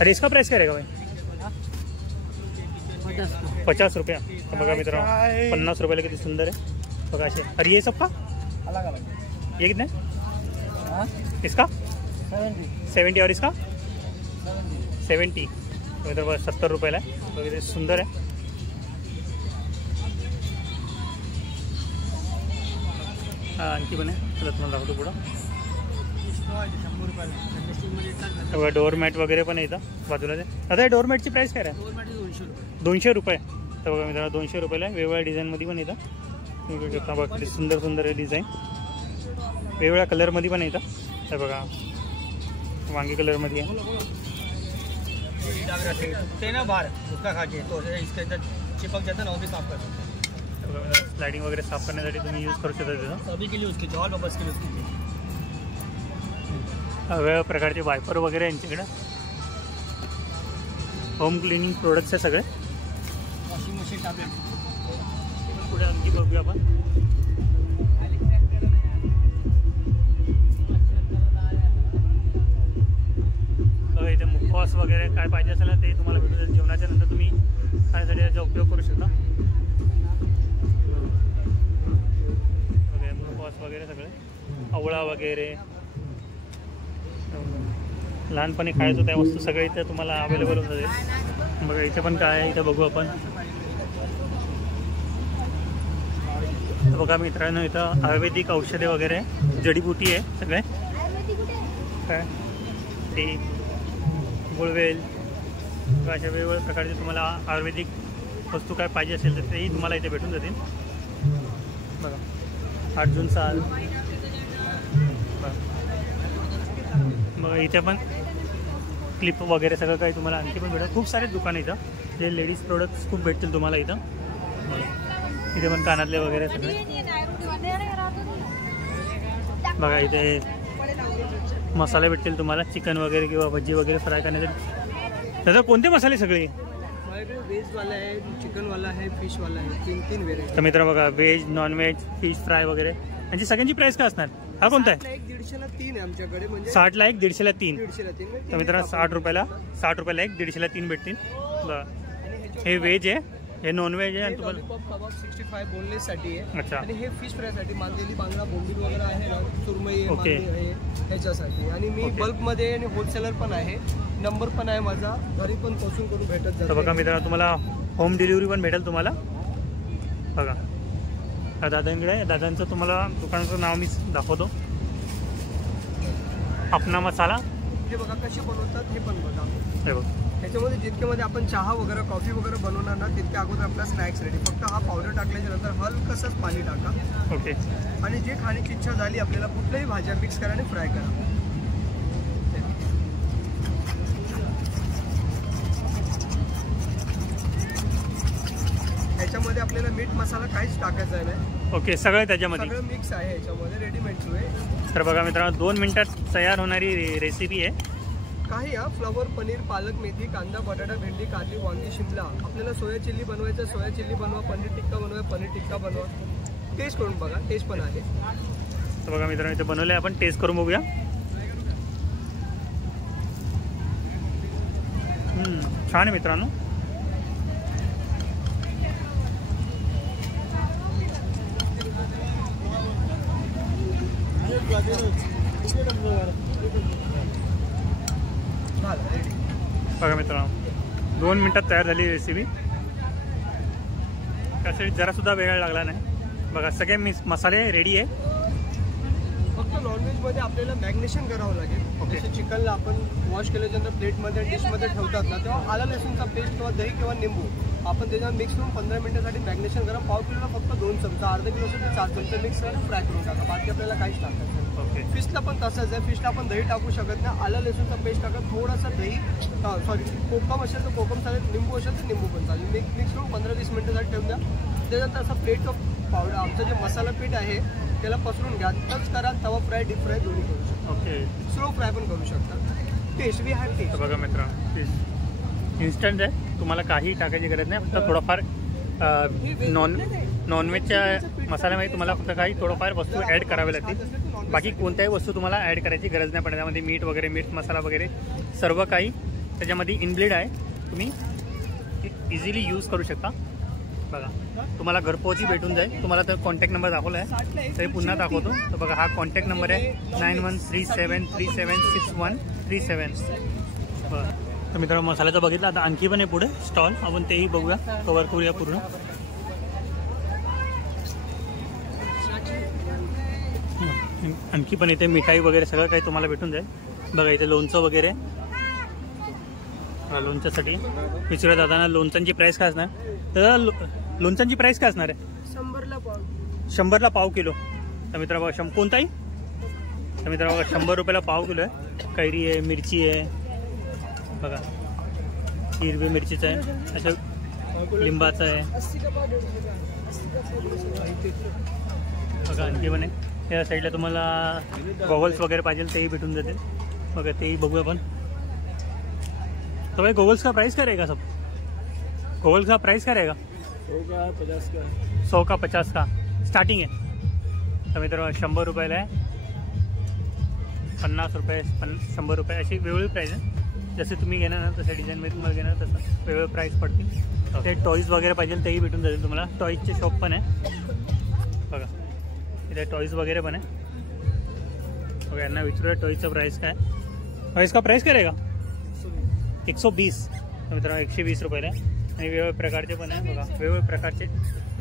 अरे इसका प्राइस क्या रहेगा भाई? 50 रुपया. तर बघा मित्रांनो 50 रुपयाला किती सुंदर आहे. बघा असे. अरे ये सबका अलग अलग. ये कितना है? इसका 70 और इसका 70. तर बघा 70 रुपयाला आहे. बघा किती सुंदर आहे. हां आणखी पण आहे. चला तुम्हाला दाखवतो पुढं. बघा डोअरमॅट वगैरे पण आहे इथं बाजूला. ते आता डोअरमॅटची प्राईस काय आहे? 200 रुपये. तर बघा मित्रांनो 200 रुपयाला आहे. वेगवेगळ्या डिझाईनमध्ये पण येतं. तुम्ही बघू शकता. बघा किती सुंदर सुंदर आहे डिझाईन. वेगवेगळ्या कलरमध्ये पण येतं. तर बघा वांगी कलरमध्ये आहे. स्लायडिंग वगैरे साफ करण्यासाठी तुम्ही यूज करू शकता तिथं. वेगवेगळ्या प्रकारचे वायपर वगैरे यांच्याकडे. होम क्लिनिंग प्रोडक्ट्स आहे सगळे. Washing machine tablet. पुढे आणखी बघूया आपण. बघा इथे मुखवास वगैरे काय पाहिजे असेल ना ते तुम्हाला भेटून. जेवणाच्या नंतर तुम्ही खाण्यासाठी याचा उपयोग करू शकता. बघा मुखवास वगैरे सगळे. आवळा वगैरे लहानपणी खायचो त्या वस्तू सगळ्या इथे तुम्हाला अवेलेबल होऊन जाते. बघा इथे पण काय आहे इथे बघू आपण. बघा मित्रांनो इथं आयुर्वेदिक औषधे वगैरे जडीबुटी आहे सगळे. काय ते गुळवेल अशा वेगवेगळ्या प्रकारचे तुम्हाला आयुर्वेदिक वस्तू काय पाहिजे असेल तर तेही तुम्हाला इथे भेटून जातील. बघा अर्जुन साल. बघा इथे पण क्लिप वगैरे सगळं काही तुम्हाला आणखी पण भेटेल. खूप सारे दुकान इथं जे लेडीज प्रोडक्ट्स खूप भेटतील तुम्हाला इथं. इथे पण कानातले वगैरे सगळे. बघा इथे मसाले भेटतील तुम्हाला चिकन वगैरे किंवा भजी वगैरे फ्राय करण्यासाठी. त्याचा कोणते मसाले सगळे? माझ्याकडे व्हेजवाला आहे, चिकनवाला आहे, फिशवाला आहे, तीन व्हेरायटी. तर मित्र बघा व्हेज नॉनव्हेज फिश फ्राय वगैरे यांची सगळ्यांची प्राइस काय असणार? हा कोणता आहे? 150ला 3 आहे आमच्याकडे, म्हणजे 60ला 1 150ला 3. 150ला 3. तर मित्रांनो 60 रुपयाला 1 150ला 3 भेटतील. बघा हे व्हेज आहे, हे नॉनव्हेज आहे आणि तुम्हाला कबाब 65 बोनलेस साठी आहे. अच्छा. आणि हे फिश फ्राय साठी मांदेली बांगडा बोंबील वगैरे आहे ना, सुरमई आहे, ओके. मांदेली आहे ह्याच्यासाठी. आणि मी बल्क मध्ये आणि होलसेलर पण आहे, नंबर पण आहे माझा, घरी पण पोचून करून भेटत तर जातो. बघा मित्रांनो तुम्हाला होम डिलिव्हरी पण भेटेल तुम्हाला. बघा हा दादांकडे आहे, दादांचं तुम्हाला दुकानाचं नाव मी दाखवतो. अपना मसाला. हे बघा कसे बनवतात हे पण बघा. हे बघ ह्याच्यामध्ये जितके मध्ये आपण चहा वगैरे कॉफी वगैरे बनवणार ना, तितके अगोदर आपला स्नॅक्स रेडी. फक्त हा पावडर टाकल्याच्या नंतर हलकसंच पाणी टाका. ओके. आणि जे खाण्याची इच्छा झाली आपल्याला कुठल्याही भाज्या मिक्स करा आणि फ्राय करा. ह्याच्यामध्ये आपल्याला मीठ मसाला काहीच टाकायचा नाही. ओके सगळं त्याच्यामध्ये सगळं मिक्स आहे ह्याच्यामध्ये, रेडीमेड आहे. तर बघा मित्रांनो 2 मिनिटात तयार होणारी रेसिपी आहे. काही फ्लॉवर, पनीर, पालक, मेथी, कांदा, बटाटा, भेंडी, कारली, वांगी, शिमला. आपल्याला सोया चिल्ली बनवायचं, सोया चिल्ली बनवा. पनीर टिक्का बनवा, पनीर टिक्का बनवा. टेस्ट करून बघा, टेस्ट पण आहे. तर बघा मित्रांनो इथे बनवले, आपण टेस्ट करून बघूया. छान आहे मित्रांनो. बघा मित्रांनो 2 मिनिटात तयार झाली रेसिपी. त्यासाठी जरासुद्धा वेळ लागला नाही. बघा सगळे मसाले रेडी आहे. फक्त नॉनव्हेजमध्ये आपल्याला मॅग्नेशन करावं लागेल. ओके. जसे चिकनला आपण वॉश केल्याच्यानंतर प्लेटमध्ये डिशमध्ये ठेवतात ना, तेव्हा आला लसूणचा पेस्ट किंवा दही किंवा निंबू आपण त्याच्यावर मिक्स करून 15 मिनिटासाठी मॅग्नेशन करा. पाव किलोला फक्त 2 चमचा, अर्धा किलो असेल तर 4 चमचे मिक्स करून फ्राय करून टाका. बाकी आपल्याला काहीच टाकायचं नाही. ओके. फिशला पण तसंच आहे. फिशला आपण दही टाकू शकत नाही. आला लसूणचा पेस्ट टाका, थोडासा दही, सॉरी कोकम असेल तर कोकम चालेल, निंबू असेल तर निंबू पण चालेल. मिक्स करून 15-20 मिनिटासाठी ठेवून द्या. त्याच्यानंतर असं प्लेट ऑफ पावडर, आमचं जे मसाला पीठ आहे त्याला पसरून घ्या. टच करा, तवा फ्राय, डीप फ्राय दोन्ही करू शकता. ओके. स्लो फ्राय पण करू शकता. Taste we have taste. बघा मित्रांनो इन्स्टंट आहे, तुम्हाला काही टाकायची गरज नाही. फक्त थोडंफार नॉनव्हेजच्या मसाल्यामध्ये तुम्हाला फक्त काही थोडंफार वस्तू ॲड करावे लागतील. बाकी कोणत्याही वस्तू तुम्हाला ॲड करायची गरज नाही पडत. त्यामध्ये मीठ वगैरे, मीठ मसाला वगैरे सर्व काही त्याच्यामध्ये इनबिल्ड आहे. तुम्ही इझिली यूज करू शकता. बघा तुम्हाला घरपोची भेटून जाईल. तुम्हाला तर कॉन्टॅक्ट नंबर दाखवला आहे तरी पुन्हा दाखवतो. तर बघा हा कॉन्टॅक्ट नंबर आहे 9137376137. बरं तर मित्रांनो मसाल्याचा बघितला. आता आणखी पण आहे पुढे स्टॉल, आपण तेही बघूया, कवर करूया पूर्ण. आणखी पण इथे मिठाई वगैरे सगळं काही तुम्हाला भेटून जाईल. बघा इथे लोणचं वगैरे, लोणच्यासाठी विचारूया दादांना लोणचांची प्राईस काय असणार. तर लोणचांची प्राईस काय असणार आहे? 100ला पाव किलो. तर मित्रा बघा कोणताही, तर मित्रा बघा 100 रुपयाला पाव किलो आहे. कैरी आहे, मिरची आहे, बघा हिरवी मिरचीचं आहे, असं लिंबाचं आहे. बघा आणखी पण आहे. त्या साईडला तुम्हाला गॉगल्स वगैरे पाहिजे तेही भेटून जातील. बघा तेही बघूया आपण. तो भाई गॉगल्स का प्राइस क्या रहेगा? सब गॉगल्स का प्राइस क्या रहेगा? 100 का 50 का स्टार्टिंग आहे. तर मित्रांनो 100 रुपयाला आहे, 50 रुपये, 100 रुपये अशी वेगवेगळी प्राईस आहे. जसे तुम्ही घेणार ना तसं डिझाईनमध्ये तुम्हाला घेणार तसं वेगवेगळे प्राईस पडतील. ते टॉईज वगैरे पाहिजे तेही भेटून जातील तुम्हाला. टॉईजचे शॉप पण आहे. बघा इथे टॉईज वगैरे पण आहे. बघा यांना विचारूया टॉईजचा प्राईस काय. टॉईज का प्राईस काय रहेगा? 120. तर मित्रांनो 120 रुपयाला आहे. आणि वेगवेगळ्या प्रकारचे पण आहे. बघा वेगवेगळ्या प्रकारचे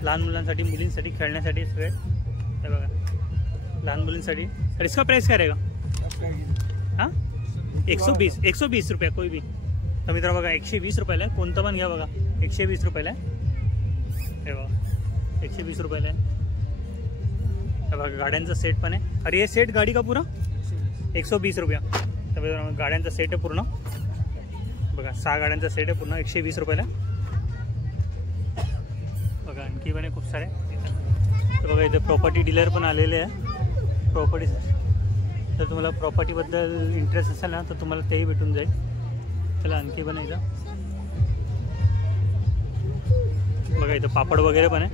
लहान मुलांसाठी, मुलींसाठी खेळण्यासाठी सगळे. हे बघा लहान मुलींसाठी. तर इसका प्राइस क्या रहेगा? हाँ 120 रुपये कोई भी. तर मित्रांनो बघा 120 रुपयाला आहे. कोणतं पण घ्या बघा 120 रुपयाला आहे. हे बघा 120 रुपयाला आहे. हे बघा गाड्यांचा सेट पण आहे. अरे ये सेट गाडी का पूरा 120 रुपया. तर मित्रांनो गाड्यांचा सेट आहे पूर्ण. बघा 6 गाड्यांचा सेट आहे पूर्ण 120 रुपयाला. बघा आणखी पण आहे खूप सारे. तर बघा इथे प्रॉपर्टी डीलर पण आलेले आहे. प्रॉपर्टी तर तुम्हाला प्रॉपर्टीबद्दल इंटरेस्ट असेल ना तर तुम्हाला तेही भेटून जाईल. चला आणखी पण एकदा बघा इथं पापड वगैरे पण आहे.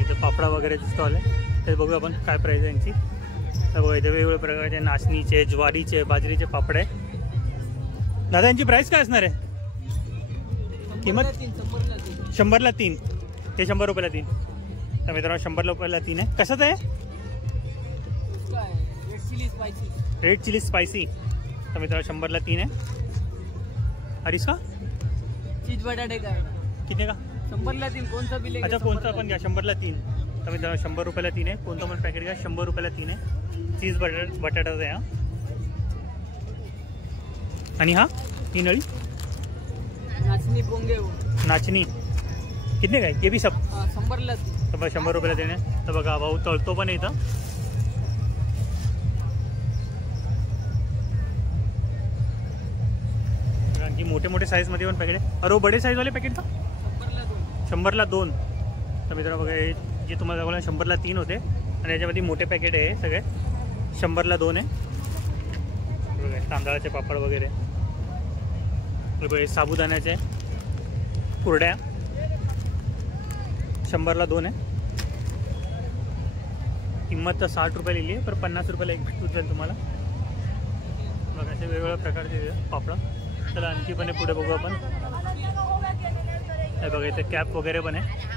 इथं पापडा वगैरेचे स्टॉल आहे. ते बघू आपण काय प्राईस आहे यांची. तर बघा इथे वेगवेगळ्या प्रकारचे नाचणीचे, ज्वारीचे, बाजरीचे पापड आहे. दादा यांची प्राईस काय असणार आहे? किंमत 100ला 3. ते 100 रुपयाला 3. तर मित्रांनो 100 रुपयाला 3 आहे. कशाचं आहे? Red chilli spicy. तर मित्रांनो 100ला 3 आहे. और इसका चीज बटाटे का कितने का? 100ला 3. कोणता बी अच्छा कोणता पण घ्या 100ला 3. तर मित्रांनो 100 रुपयाला 3 आहे. कोणतं पण पॅकेट घ्या 100 रुपयाला 3 आहे. चीज बटाटाचा आहे हा. आणि हा ही नळी नाचणी पोंगे नाचणी कितने का आहे? ये भी सब 100ला 3. तर बघा 100 रुपयाला देणे. तर बघा भाऊ तळतो पण इथं. आणखी मोठे मोठे साईजमध्ये पण पॅकेट आहे. अरे बडे साईजवाले पॅकेट का? 100ला 2. तर मित्रांनो बघा हे जे तुम्हाला दाखवलं 100ला 3 होते आणि याच्यामध्ये मोठे पॅकेट आहे सगळे 100ला 2 आहे. बघा तांदळाचे पापड वगैरे. बघा साबुदाण्याचे कुरड्या 100ला 2 आहे. किंमत तर 60 रुपये लिहिली आहे, पण 50 रुपयाला एक भेटून जाईल तुम्हाला. बघा असे वेगवेगळ्या प्रकारचे पापड. चला आणखी पण पुढे बघू आपण. हे बघा इथे कॅप वगैरे पण आहे.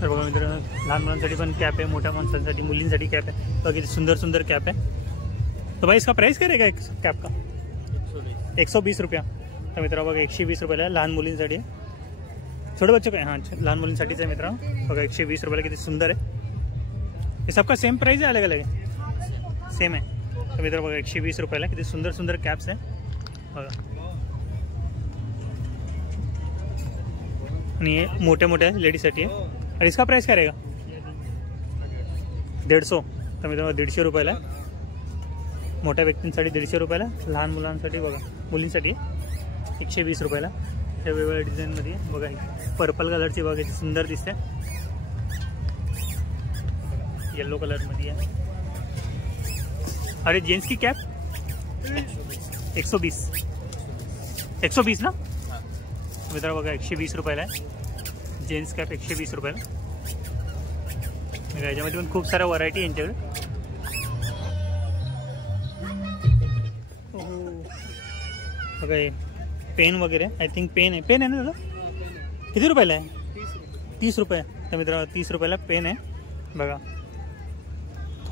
तर बघा मित्रांनो लहान मुलांसाठी पण कॅप आहे, मोठ्या माणसांसाठी, मुलींसाठी कॅप आहे. बघा किती सुंदर सुंदर कॅप आहे. तो भाई इसका प्राइस क्या रहेगा एक कॅप का? 120 रुपया. तर मित्रांनो बघा 120 रुपयाला लहान मुलींसाठी. छोटे बच्चों का हां लहान मुलींसाठीच आहे मित्रांनो. बघा 120 रुपयाला किती सुंदर आहे. ये सबका सेम प्राइस है अलग अलग है? सेम आहे. तर मित्रांनो बघा 120 रुपयाला किती सुंदर सुंदर कॅप्स आहे बघा. आणि हे मोठ्या मोठ्या लेडीजसाठी आहे. आणि इसका प्राइस काय रहेगा? 150. तर मित्रांनो 150 रुपयाला. मोठ्या व्यक्तींसाठी 150 रुपयाला. लहान मुलांसाठी बघा मुलींसाठी 120 रुपयाला. त्या वेगवेगळ्या डिझाईनमध्ये बघा पर्पल कलरची बघा किती सुंदर दिसते. येलो कलरमध्ये आहे. अरे जेंट्स की कॅप 120 ना? मित्रांनो बघा 120 रुपयाला आहे. जेंट्स कॅप 120 रुपयाला. याच्यामध्ये पण खूप साऱ्या व्हरायटी यांच्याकडे. बघा हे पेन वगैरे आय थिंक पेन आहे. पेन आहे ना दादा? किती रुपयाला आहे? 30 रुपये. तर मित्रांनो 30 रुपयाला पेन आहे बघा.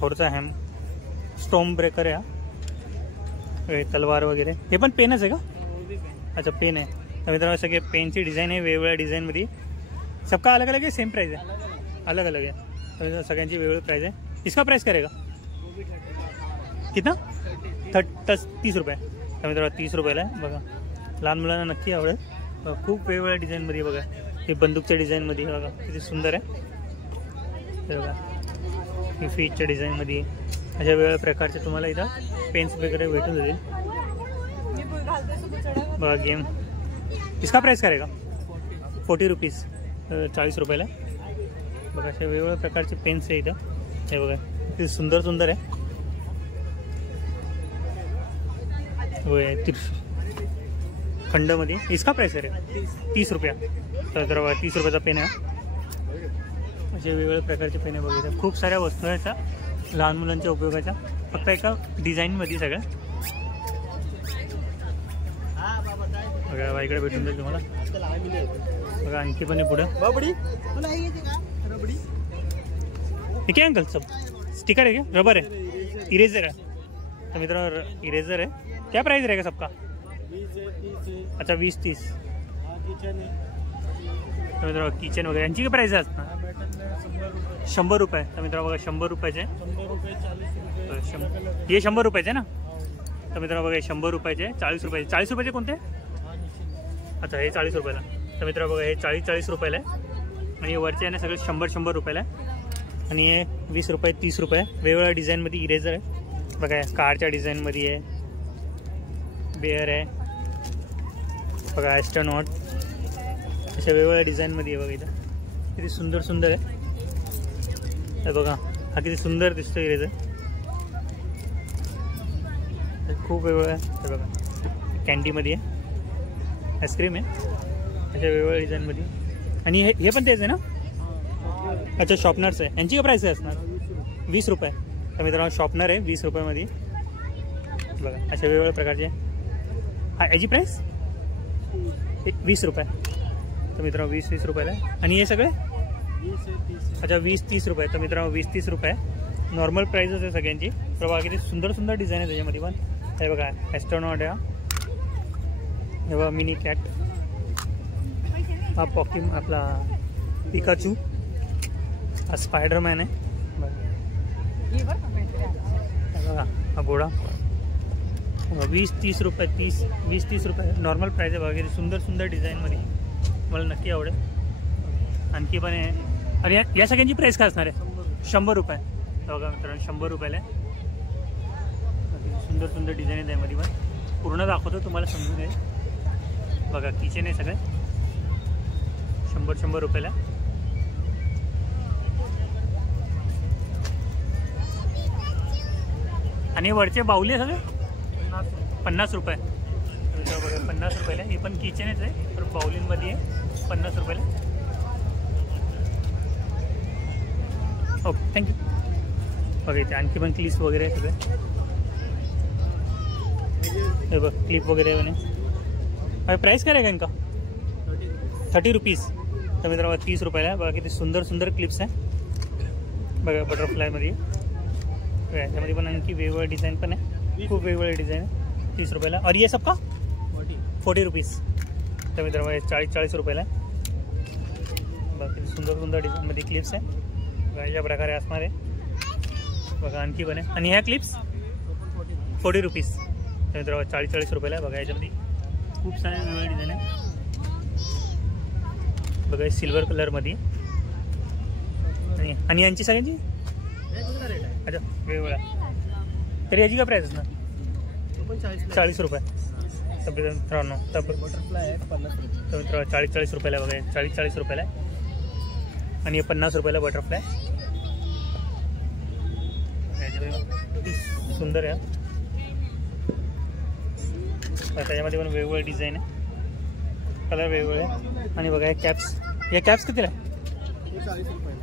थोडंसा हॅम स्टॉम ब्रेकर आहे हा. तलवार वगैरे हे पण पेनच आहे का? अच्छा पेन आहे. तर मित्रांनो सगळे पेनची डिझाईन आहे वेगवेगळ्या डिझाईनमध्ये. सबका अलग अलग है सेम प्राइस है? अलग अलग है. तर सगळ्यांची वेगवेगळी प्राइस आहे. इसका प्राइस क्या रहेगा? कितना? 30 रुपये. तर मित्रांनो 30 रुपयाला आहे बघा. लहान मुलांना नक्की आवडेल. खूप वेगवेगळ्या डिझाईनमध्ये बघा. हे बंदूकच्या डिझाईनमध्ये बघा किती सुंदर आहे. हे बघा ही फिशच्या डिझाईनमध्ये अशा वेगवेगळ्या प्रकारचे तुम्हाला इथं पेन्स वगैरे भेटून जातील बघा. गेम इसका प्राइस काय रहेगा? 40 रुपीज. 40 रुपयाला बघा. अशा वेगवेगळ्या प्रकारचे पेन्स आहे इथं. हे बघा किती सुंदर सुंदर आहे. खंडमध्ये इसका प्राइस आहे 30 रुपया. तर 30 रुपयाचा पेन आहे. असे वेगवेगळ्या प्रकारचे पेन आहे बघा. खूप साऱ्या वस्तू आहेत लहान मुलांच्या उपयोगाच्या फक्त एका डिझाईनमध्ये सगळ्या बघा. इकडे भेटून जाईल तुम्हाला बघा. आणखी पण आहे पुढे. हे काय अंकल सब स्टिकर है क्या? रबर है? इरेजर है? तो मित्रों इरेजर है. क्या प्राइस रहेगा सबका? अच्छा 20-30. तर मित्रांनो किचन वगैरे यांची काय प्राइस आहे? 100 रुपये. तर मित्रांनो बघा 100 रुपयाचे. हे 100 रुपयाचे ना? तर मित्रांनो बघा 100 रुपयाचे. 40 रुपयाचे. 40 रुपयाचे कोणते? अच्छा हे 40 रुपयाला. तर मित्रांनो बघा हे 40 रुपयाला आहे. आणि वरचे आहे ना सगळे 100 रुपयाला आहे. आणि हे 20 रुपये 30 रुपये. वेगवेगळ्या डिझाईनमध्ये इरेजर आहे बघा. कारच्या डिझाईनमध्ये आहे. बेअर आहे बघा. ॲस्ट्रोनॉट अशा वेगवेगळ्या डिझाईनमध्ये आहे बघा. इथं किती सुंदर सुंदर आहे. हे बघा हा किती सुंदर दिसतो इरेजर. खूप वेगवेगळ्या आहे बघा. कॅन्डीमध्ये आहे, आईस्क्रीम आहे, अशा वेगवेगळ्या डिझाईनमध्ये. आणि हे पण तेच आहे ना? अच्छा शॉर्पनर्स आहे. यांची काय प्राईस आहे असणार? 20 रुपये. तर मित्रांनो शॉर्पनर आहे 20 रुपयामध्ये बघा. अशा वेगवेगळ्या प्रकारचे. हा याची प्राईस 20 रुपये. तर मित्रांनो 20-20 रुपयाला आहे. आणि हे सगळे अच्छा 20-30 रुपये. तर मित्रांनो 20-30 रुपये नॉर्मल प्राईसच आहे सगळ्यांची. तर बघा किती सुंदर सुंदर डिझाईन आहे त्याच्यामध्ये पण. हे बघा ॲस्ट्रॉनॉट आहे, हे बघा मिनी कॅट, हा पॉकिम आपला पिकाचू, हा स्पायडरमॅन आहे बघा. हा घोडा 20-30 रुपये. 20-30 रुपये नॉर्मल प्राईस आहे बघा. किती सुंदर सुंदर डिझाईनमध्ये. मला नक्की आवडेल. आणखी पण आहे. आणि या सगळ्यांची प्राईस काय असणार आहे? 100 रुपये. बघा मित्रांनो 100 रुपयाला आहे. सुंदर सुंदर डिझाईन आहे त्यामध्ये पण. पूर्ण दाखवतो तुम्हाला समजून येईल बघा. किचन आहे सगळे 100 रुपयाला. आणि वरचे बाहुले सगळे 50 रुपये. 50 रुपयाला. हे पण किचनच आहे तर बाहुलींमध्ये आहे 50 रुपयाला. Okay thank you. बघा इथे आणखी पण क्लिप्स वगैरे आहे सगळे. हे बघ क्लिप वगैरे आहे म्हणे. प्राईस काय आहे इनका? 30 रुपीज. तर मित्रांनो 30 रुपयाला आहे बघा. किती सुंदर सुंदर क्लिप्स आहे बघा बटरफ्लायमध्ये. याच्यामध्ये पण आणखी वेगवेगळे डिझाईन पण आहे. खूप वेगवेगळे डिझाईन आहे 30 रुपयाला. और ये सबका 40 रुपीज. तर मित्रांनो 40 रुपयाला आहे बघा. किती सुंदर सुंदर डिझाईनमध्ये क्लिप्स आहे बघा. अशा प्रकारे असणार आहे बघा. आणखी पण आहे. आणि ह्या क्लिप्स 40 रुपीज. तर मित्रांनो 40 रुपयाला आहे बघा. याच्यामध्ये खूप सारे वेगवेगळे डिझाईन आहे बघा. सिल्वर कलरमध्ये. आणि यांची सगळ्यांची अच्छा वेगवेगळ्या. तर याची काय प्राईस असणार? 40 रुपये. तर मित्रांनो बटरफ्लाय आहे 50 रुपये. तर मित्रांनो 40 रुपयाला बघा. 40 रुपयाला आहे. आणि हे 50 रुपयाला बटरफ्लाय. सुंदर आहे. त्याच्यामध्ये पण वेगवेगळे डिझाईन आहे, कलर वेगवेगळे. आणि बघा कॅप्स. या कॅप्स कितीला आहे?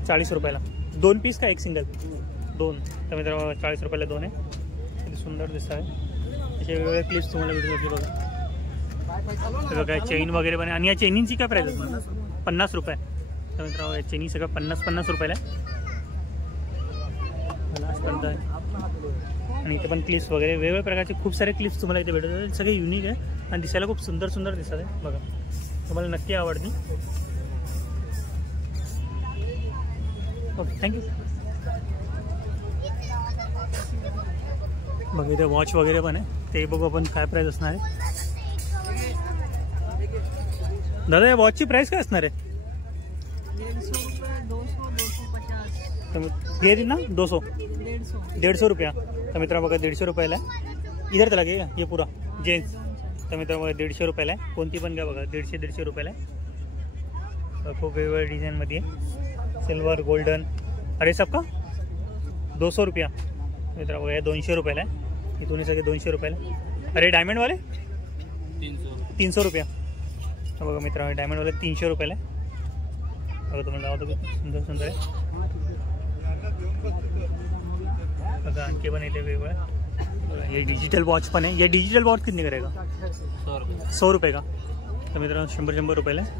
40 रुपयाला. 2 पीस का एक सिंगल? 2. तर मित्रांनो 40 रुपयाला 2 आहे. किती सुंदर दिसत आहे. असे वेगवेगळे क्लिप्स तुम्हाला भेटू शकते बघा. तर बघा चेन वगैरे पण. आणि या चेनींची काय प्राईस आहे? 50 रुपये. तर मित्रांनो या चेनी सगळं 50 रुपयाला आहे. आणि इथे पण क्लिप्स वगैरे वेगवेगळ्या प्रकारचे खूप सारे क्लिप्स तुम्हाला इथे भेटतात. सगळे युनिक आहे आणि दिसायला खूप सुंदर सुंदर दिसत आहे बघा. तुम्हाला नक्की आवडतील. Okay thank you. बघा इथे वॉच वगैरे पण आहे. ते बघू आपण काय प्राईस असणार आहे. दादा या वॉचची प्राईस काय असणार आहे? 250 ये ना 200 150 रुपया. तर मित्रा बघा 150 रुपयाला आहे. इधर तर लागेल ये पूरा जेंट्स. तर मित्रा बघा 150 रुपयाला आहे. कोणती पण घ्या बघा. 150 रुपयाला आहे. खूप वेगवेगळ्या डिझाईनमध्ये आहे. Silver golden. अरे सबका 200 रुपया. मित्रा बघा 200 रुपयाला आहे. हे दोन्ही सगळे 200 रुपयाला. अरे डायमंडवाले 300 रुपया. बघा मित्रा डायमंडवाले 300 रुपयाला आहे. बघा तुम्हाला दाखवतो खूप सुंदर सुंदर आहे बघा. आणखी पण येते वेगवेगळ्या. ये डिजिटल वॉच पण आहे. ये डिजिटल वॉच कितने करेगा? 100 रुपये का. तर मित्रांनो 100 रुपयाला आहे.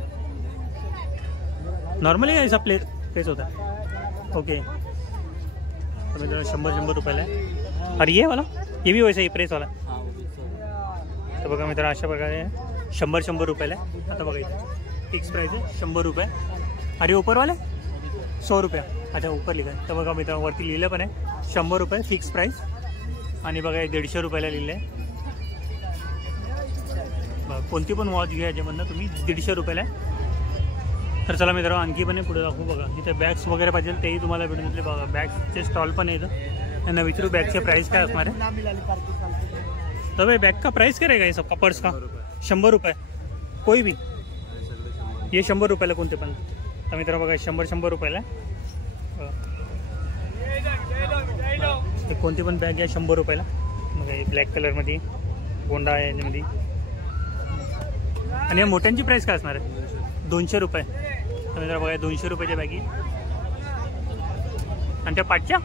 नॉर्मली ऐसा प्लेस होता है. ओके. तो मित्रांनो 100 रुपयाला आहे. और ये वाला ये भी वैसा ही प्रेस वाला. तर बघा मित्रांनो अशा प्रकारे 100 रुपयाला आहे. आता बघा इथे फिक्स प्राइस आहे 100 रुपये. अरे ऊपर वाले 100 रुपया. अच्छा ऊपर लिखा आहे. तर बघा मित्रांनो वरती लिहिलं पण आहे 100 रुपये फिक्स प्राइस. आणि बघा 150 रुपयाला लिहिलं आहे. बघा कोणती पण वॉच घ्या ज्यामधनं तुम्ही 150 रुपयाला आहे. तर चला मित्रांनो आणखी पण पुढे दाखवू बघा. जिथे बॅग्स वगैरे पाहिजे तेही तुम्हाला भेटून घेतले बघा. बॅग्सचे स्टॉल पण आहे इथं. त्यांना विचारू बॅगचे प्राइस काय असणार आहे. तर भाई बैग का प्राइस क्या रहेगा ये सबका? पर्स का 100 रुपये. कोई भी हे 100 रुपयाला कोणते पण. तर मित्रांनो बघा 100 रुपयाला. कोणती पण बॅग आहे 100 रुपयाला. बघा हे ब्लॅक कलरमध्ये गोंडा आहे याच्यामध्ये. आणि या मोठ्यांची प्राईस काय असणार आहे? 200 रुपये. तर मित्रांनो बघा 200 रुपयाच्या बॅगी. आणि त्या पाटच्या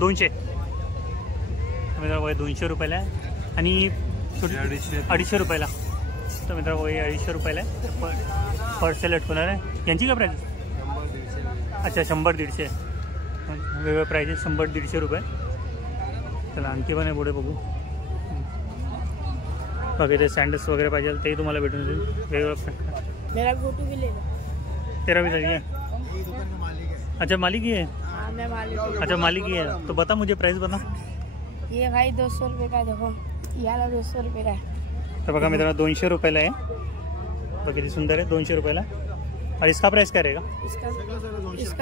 200. तर मित्रांनो बघा 200 रुपयाला आहे. आणि 250 रुपयाला. तर मित्रांनो बघा 250 रुपयाला आहे. पर्स लटकवणार आहे. यांची काय प्राईस? अच्छा 100-150 वेगवेगळ्या प्राईजेस. 100-150 रुपये. चला आणखी पण आहे पुढे बघू. बाकी ते सँडल्स वगैरे पाहिजे तेही तुम्हाला भेटून जाईल वेगवेगळ्या प्रकार. मेरा फोटो भी ले लो. तेरा भी चाहिए? अच्छा मालिक ही है. हाँ मैं मालिक हूँ. अच्छा मालिक ही है. तो बता मुझे प्राइस बता. ये भाई 200 रुपये का. देखो याला 200 रुपये का है. तर बघा मित्रांनो 200 रुपयाला आहे. बघा किती सुंदर आहे. 200 रुपयाला. और इसका प्राइस क्या रहेगा? इसका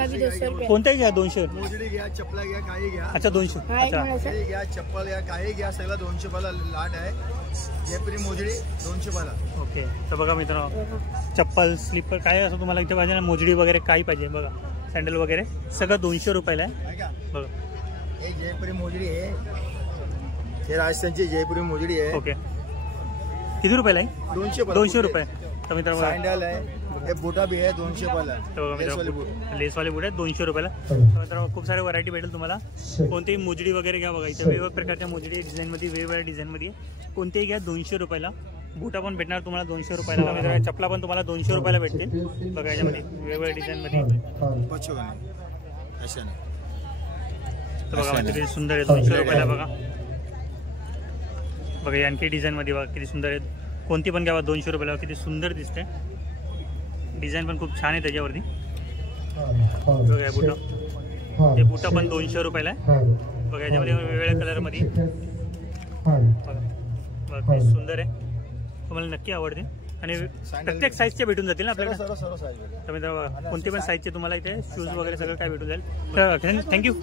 भी 200 रुपये. कोणताही घ्या 200. मोजडी घ्या, चपला घ्या, काही घ्या. अच्छा 200. हाँ एक अच्छा मिनट से. काही घ्या, चप्पल घ्या, काही घ्या, सगळं 200 रुपयाला लाट आहे. जयपुरी मोजडी 200 रुपयाला. ओके. तर बघा मित्रांनो चप्पल स्लीपर काय असं तुम्हाला इथे पाहिजे ना, मोजडी वगैरे काही पाहिजे बघा, सँडल वगैरे सगळं 200 रुपयाला आहे. का बघा हे जयपुरी मोजडी आहे. हे राजस्थानची जयपुरी मोजडी आहे. ओके. किती रुपयाला आहे? 200 रुपये. तर मित्रांनो सॅन्डल आहे. हे बुटा भी आहे 200 रुपयाला. तर बघा मित्रांनो लेसवाले बूट आहेत 200 रुपयाला. तर मित्रांनो खूप सारे व्हरायटी भेटेल तुम्हाला. कोणतेही मोजडी वगैरे घ्या बघा, इथे वेगवेगळ्या प्रकारच्या मोजडी डिझाईनमध्ये, वेगवेगळ्या डिझाईनमध्ये कोणतेही घ्या 200 रुपयाला. बुटा पण भेटणार तुम्हाला 200 रुपयाला. मित्रांनो चपला पण तुम्हाला 200 रुपयाला भेटतील बघा, याच्यामध्ये वेगवेगळ्या डिझाईनमध्ये. तर बघा किती सुंदर आहे 200 रुपयाला. बघा बघा आणखी डिझाईनमध्ये बघा किती सुंदर आहेत. कोणती पण घ्यावा 200 रुपयाला. किती सुंदर दिसते. डिझाईन पण खूप छान आहे त्याच्यावरती. बघा हे बुटा, हे बुटा पण 200 रुपयाला आहे. बघा याच्यामध्ये वेगवेगळ्या कलरमध्ये बघा बघा किती सुंदर आहे. तुम्हाला नक्की आवडते. आणि प्रत्येक साईजचे भेटून जातील ना आपल्याकडे. तर मित्रांनो कोणती पण साईजचे तुम्हाला इथे शूज वगैरे सगळं काय भेटून जाईल. तर थँक्यू.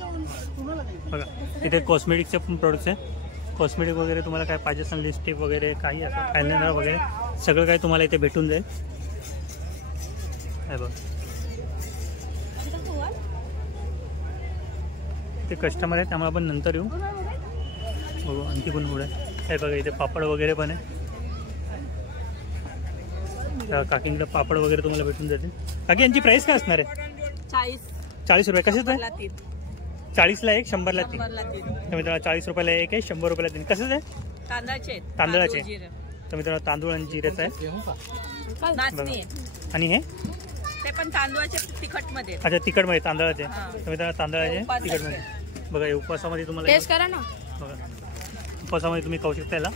बघा इथे कॉस्मेटिकचे पण प्रोडक्ट्स आहे. कॉस्मेटिक वगैरे तुम्हाला काय पाहिजे असेल, लिपस्टिक वगैरे काही असं आयलाइनर वगैरे सगळं काय तुम्हाला इथे भेटून जाईल. बघ ते कस्टमर आहे त्यामुळे आपण नंतर येऊ बघू. आणखी पण पुढे आहे बघा इथे पापड वगैरे पण आहे. काकींकडे पापड वगैरे तुम्हाला भेटून जातील. काकी यांची प्राइस काय असणार आहे? 40 रुपये. कशाच आहे? 40ला एक, 100ला 3. तर मित्रांनो 40 रुपयाला एक आहे, 100 रुपयाला 3. कशाच आहे? तांदळाचे. तर मित्रांनो तांदूळ आणि जिरेचं आहे. आणि हे ते पण तांदूळाचे तिखटमध्ये. अच्छा तिखटमध्ये तांदळाचे. तर मित्रांनो तांदळाचे तिखटमध्ये बघा. हे उपवासामध्ये तुम्हाला टेस्ट करा ना. बघा उपवासामध्ये तुम्ही खाऊ शकता याला.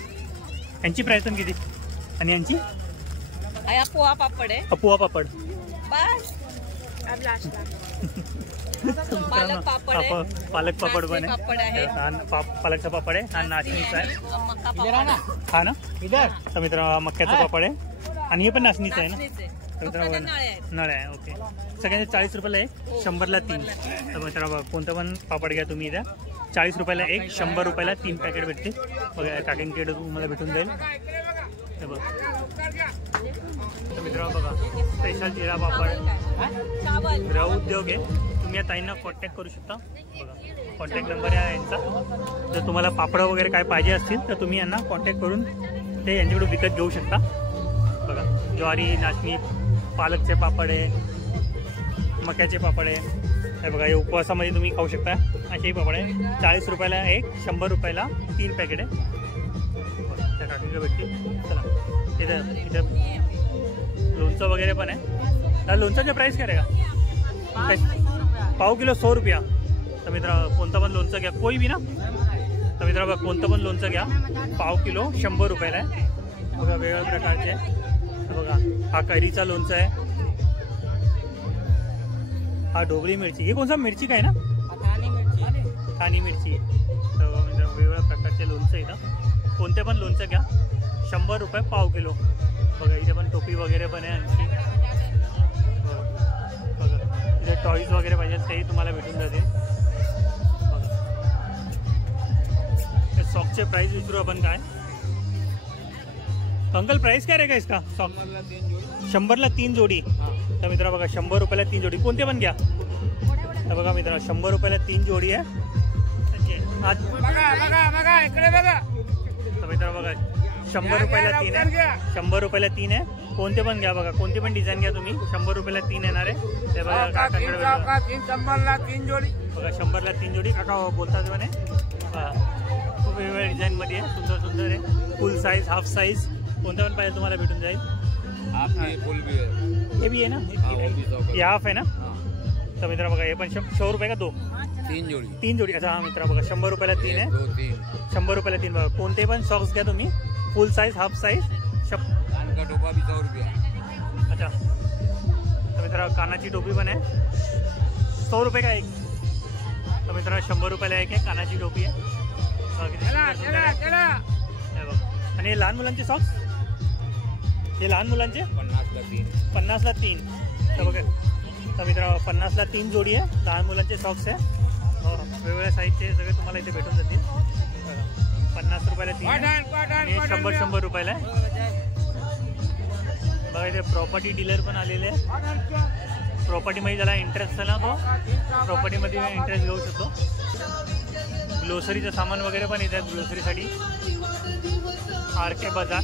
यांची प्राइस पण किती? आणि यांची पोहा पापड आहे. पोहा पापड बस. पालक पापड आहे. पालक पापड पण पापड आहे. पालकचा पापड आहे. हा नाचणीचा आहे. मका पापड. हा ना. तर मित्रांनो मक्याचा पापड आहे. आणि हे पण नाचणीचं आहे ना. तर मित्रांनो नळे आहे. ओके. सगळ्यांचे 40 रुपयाला एक, 100ला 3. तर मित्रांनो कोणतं पण पापड घ्या तुम्ही इथं 40 रुपयाला एक, 100 रुपयाला 3 पॅकेट भेटते बघा. काकींकडे तुम्हाला भेटून जाईल हे बघ. तर मित्रांनो बघा स्पेशल जिरा पापड ग्रह उद्योग आहे. तुम्ही या ताईंना कॉन्टॅक्ट करू शकता बघा. कॉन्टॅक्ट नंबर आहे यांचा. जर तुम्हाला पापड वगैरे काय पाहिजे असतील तर तुम्ही यांना कॉन्टॅक्ट करून ते यांच्याकडून विकत घेऊ शकता बघा. ज्वारी, नाचणी, पालकचे पापड आहे, मक्याचे पापड आहे. हे बघा हे उपवासामध्ये तुम्ही खाऊ शकता असेही पापड आहे. 40 रुपयाला एक, 100 रुपयाला 3 पॅकेट आहे. त्या काकीकडे भेटतील. चला इथं लोणचं वगैरे पण आहे. त्या लोणच्याची प्राईस काय आहे का? पाव किलो 100 रुपया. तर मित्रांनो कोणतं पण लोणचं घ्या, कोई बी ना. तर मित्रांनो कोणतं पण लोणचं घ्या, पाव किलो 100 रुपयाला आहे बघा. वेगवेगळ्या प्रकारचे बघा. हा कैरीचा लोणचं आहे. हा ढोबळी मिरची. हे कोणता मिरची काय ना? ठाणी मिरची. तर मित्रांनो वेगवेगळ्या प्रकारचे लोणचं इथं. कोणते पण लोणचं घ्या 100 रुपये पाव किलो बघा. इथे पण टोपी वगैरे पण आहे आणखी बघा. इथे टॉईज वगैरे पाहिजे तेही तुम्हाला भेटून जातील बघा. सॉक्सचे प्राईस विचारू आपण काय. अंकल प्राइस काय रहेगा इसका सॉक्स? 100ला 3 जोडी. तर मित्रा बघा 100 रुपयाला 3 जोडी. कोणते पण घ्या. तर बघा मित्रा 100 रुपयाला 3 जोडी आहे. इकडे बघा. तर मित्रा बघा 100 रुपयाला 3 आहे. 100 रुपयाला 3 आहे. कोणते पण घ्या बघा. कोणती पण डिझाईन घ्या तुम्ही. 100 रुपयाला 3 येणार आहे. ते बघा काकांकडे बघा 100ला 3 जोडी. काका बोलतात म्हणे खूप वेगवेगळ्या डिझाईनमध्ये आहे. सुंदर सुंदर आहे. फुल साईज हाफ साईज कोणतं पण पाहिजे तुम्हाला भेटून जाईल. हे भी आहे ना. हे हाफ आहे ना. तर मित्रा बघा हे पण 100 रुपये का 2 3 जोडी. अच्छा हा मित्रा बघा 100 रुपयाला 3 आहे. 100 रुपयाला 3 बघा. कोणते पण सॉक्स घ्या तुम्ही. Full size half size. अच्छा तर मित्रा कानाची टोपी पण आहे. 100 रुपये का एक. तर मित्रा 100 रुपयाला एक आहे कानाची टोपी आहे. आणि हे लहान मुलांचे सॉक्स. हे लहान मुलांचे 50ला 3. तर बघा तर मित्रा 50ला 3 जोडी आहे. लहान मुलांचे सॉक्स आहे. वेगवेगळ्या साईजचे सगळे तुम्हाला इथे भेटून जातील. 50 रुपयाला 3 आणि 100 रुपयाला आहे. बघा इथे प्रॉपर्टी डीलर पण आलेले आहे. प्रॉपर्टीमध्ये ज्याला इंटरेस्ट झाला तो प्रॉपर्टीमध्ये इंटरेस्ट घेऊ शकतो. ग्लोसरीचं सामान वगैरे पण येतात ग्लोसरीसाठी. RK बाजार.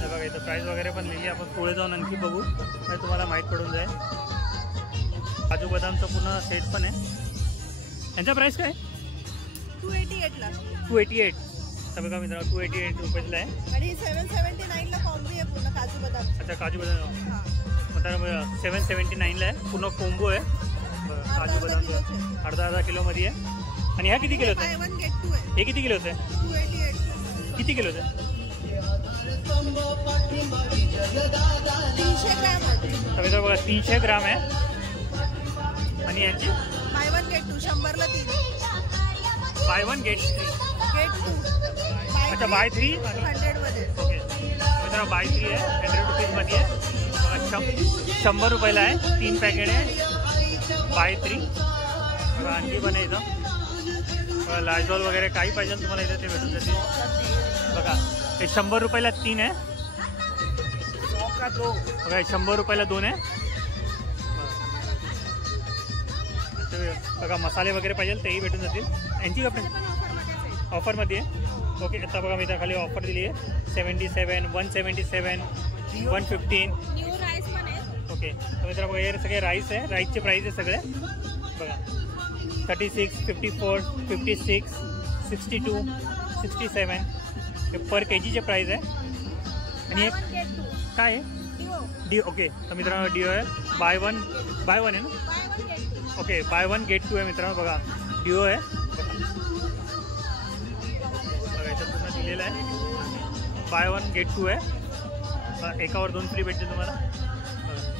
बघा इथं प्राईस वगैरे पण लिहिली. आपण पुढे जाऊन आणखी बघू काय तुम्हाला माहीत पडून जाईल. काजू बदामचं पूर्ण सेट पण आहे. यांचा प्राईस काय? 288ला. 288. तर बघा मित्रांनो 288 रुपयाला आहे. आणि 779ला कॉम्बो आहे पूर्ण काजू बदाम. अच्छा काजू बदाम मतलब 779ला आहे. पूर्ण कोंबो आहे. काजू बदाम अर्धा किलोमध्ये आहे. आणि ह्या किती किलोचं आहे? हे किती किलोचं आहे? 288. किती किलोचं आहे? 300 ग्रॅम आहे. तर मित्रांनो बघा 300 ग्राम आहे. आणि यांची बाय 1 गेट 2. 100ला 3. Buy 1 get 3. गेट 2. अच्छा बाय 3 आणि 100 मध्ये. ओके मित्रांनो बाय 3 आहे. 100 रुपीजमध्ये आहे. बघा 100 रुपयाला आहे. 3 पॅकेट आहे बाय 3. आणखी पण आहे इथं. लायझॉल वगैरे काही पाहिजे तुम्हाला इथं ते भेटून जातील. बघा हे 100 रुपयाला 3 आहे. बघा 100 रुपयाला 2 आहे. बघा मसाले वगैरे पाहिजे तेही भेटून जातील. यांची कपडे ऑफरमध्ये आहे. ओके आता बघा मी त्या खाली ऑफर दिली आहे. 77 177 115. न्यू राईस पण आहे. ओके तर मित्रांनो बघा हे सगळे राईस आहे. राईसचे प्राईस आहे सगळे. बघा 36 54 56 62 67 हे पर KGचे प्राईस आहे. आणि एक काय आहे डी. ओके तर मित्रांनो डिओ आहे. बाय वन आहे ना. ओके बाय 1 गेट 2 आहे मित्रांनो. बघा डिओ आहे. बघा इथं पूर्ण दिलेलं आहे. बाय 1 गेट 2 आहे. एकावर 2 फ्री भेटते तुम्हाला.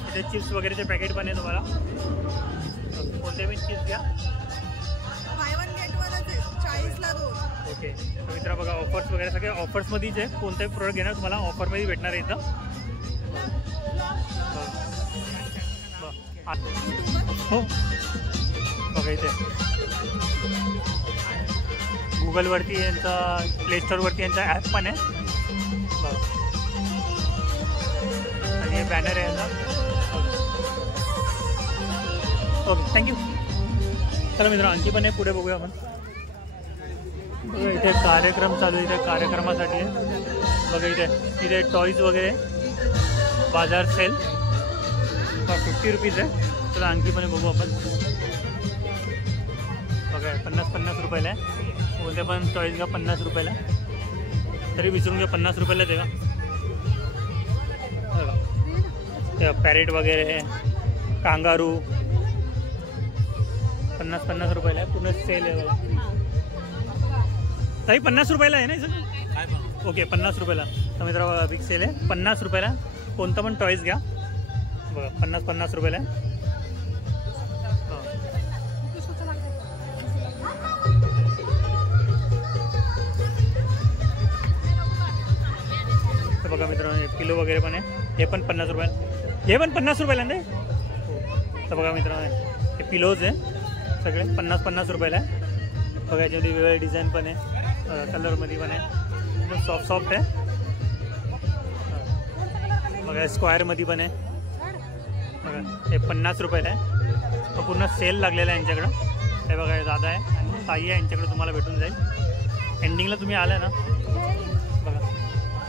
इथे चिप्स वगैरेचे पॅकेट पण आहे तुम्हाला. कोणते पण चिप्स घ्या. बाय 1 गेट 1 आहे. 40ला 2. ओके तर मित्रा बघा ऑफर्स वगैरे सगळे ऑफर्समध्येच आहे. कोणताही प्रोडक्ट घेणार तुम्हाला ऑफरमध्ये भेटणार आहे इथं. हो बघा इथे गुगलवरती यांचा प्ले स्टोअरवरती यांचा ॲप पण आहे. बघा आणि हे बॅनर आहे यांचा. Okay thank you. चला मित्रांनो आणखी पण आहे पुढे बघूया आपण. बघा इथे कार्यक्रम चालू आहे. इथे कार्यक्रमासाठी आहे. बघा इथे टॉईज वगैरे बाजार सेल 50 रुपीज आहे. चला आणखी पण बघू आपण. बघा 50 रुपयाला आहे. कोणते पण टॉईज घ्या 50 रुपयाला. तरी विचारून घ्या 50 रुपयाला आहे का. बघा पॅरेट वगैरे कांगारू 50 रुपयाला आहे. पूर्ण सेल आहे. बघा ताई 50 रुपयाला आहे ना सर. ओके 50 रुपयाला. तर मित्रांनो बिग सेल आहे. 50 रुपयाला कोणता पण टॉईज घ्या. बघा 50 रुपयाला आहे. तर बघा मित्रांनो पिलो वगैरे पण आहे. हे पण 50 रुपयाला. हे पण 50 रुपयाला नाही. तर बघा मित्रांनो हे पिलोज आहे सगळे 50 रुपयाला आहे. बघा याच्यामध्ये वेगवेगळे डिझाईन पण आहे. कलरमध्ये पण आहे. एकदम सॉफ्ट सॉफ्ट आहे बघा. स्क्वायरमध्ये पण आहे बघा. हे 50 रुपयाला आहे. पूर्ण सेल लागलेला आहे यांच्याकडं. हे बघा, हे दादा आहे आणि ताई आहे, यांच्याकडे तुम्हाला भेटून जाईल. एंडिंगला तुम्ही आला ना बघा,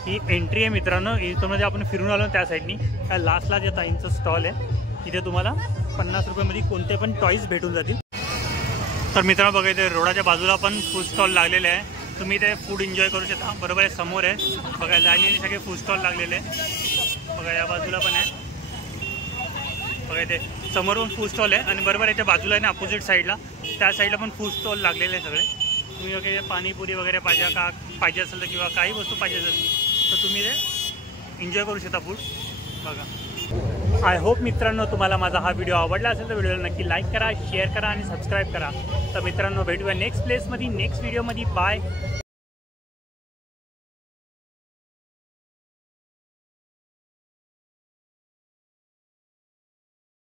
ही एंट्री आहे मित्रांनो. इथं म्हणजे आपण फिरून आलो त्या साईडनी. त्या लास्टला जे ताईंचं स्टॉल आहे तिथे तुम्हाला 50 रुपयामध्ये कोणते पण टॉईज भेटून जातील. तर मित्रांनो बघा, इथे रोडाच्या बाजूला पण फूड स्टॉल लागलेले आहे. तुम्ही ते फूड एन्जॉय करू शकता. बरोबर आहे, समोर आहे बघा, लाईनीने सगळे फूड स्टॉल लागलेले आहे बघा. या बाजूला पण आहे बघा, इथे समोर पण फूड स्टॉल आहे आणि बरोबर याच्या बाजूला आहे ना अपोजिट साईडला, त्या साईडला पण फूड स्टॉल लागलेले आहे सगळे. तुम्ही वगैरे पाणीपुरी वगैरे पाहिजे असेल तर किंवा काही वस्तू पाहिजे असेल तर तुम्ही ते एन्जॉय करू शकता फूड बघा. आय होप मित्रांनो तुम्हाला माझा हा व्हिडिओ आवडला असेल तर व्हिडिओला नक्की लाईक करा, शेअर करा आणि सबस्क्राईब करा. तर मित्रांनो भेटूया नेक्स्ट प्लेसमध्ये, नेक्स्ट व्हिडिओमध्ये. बाय.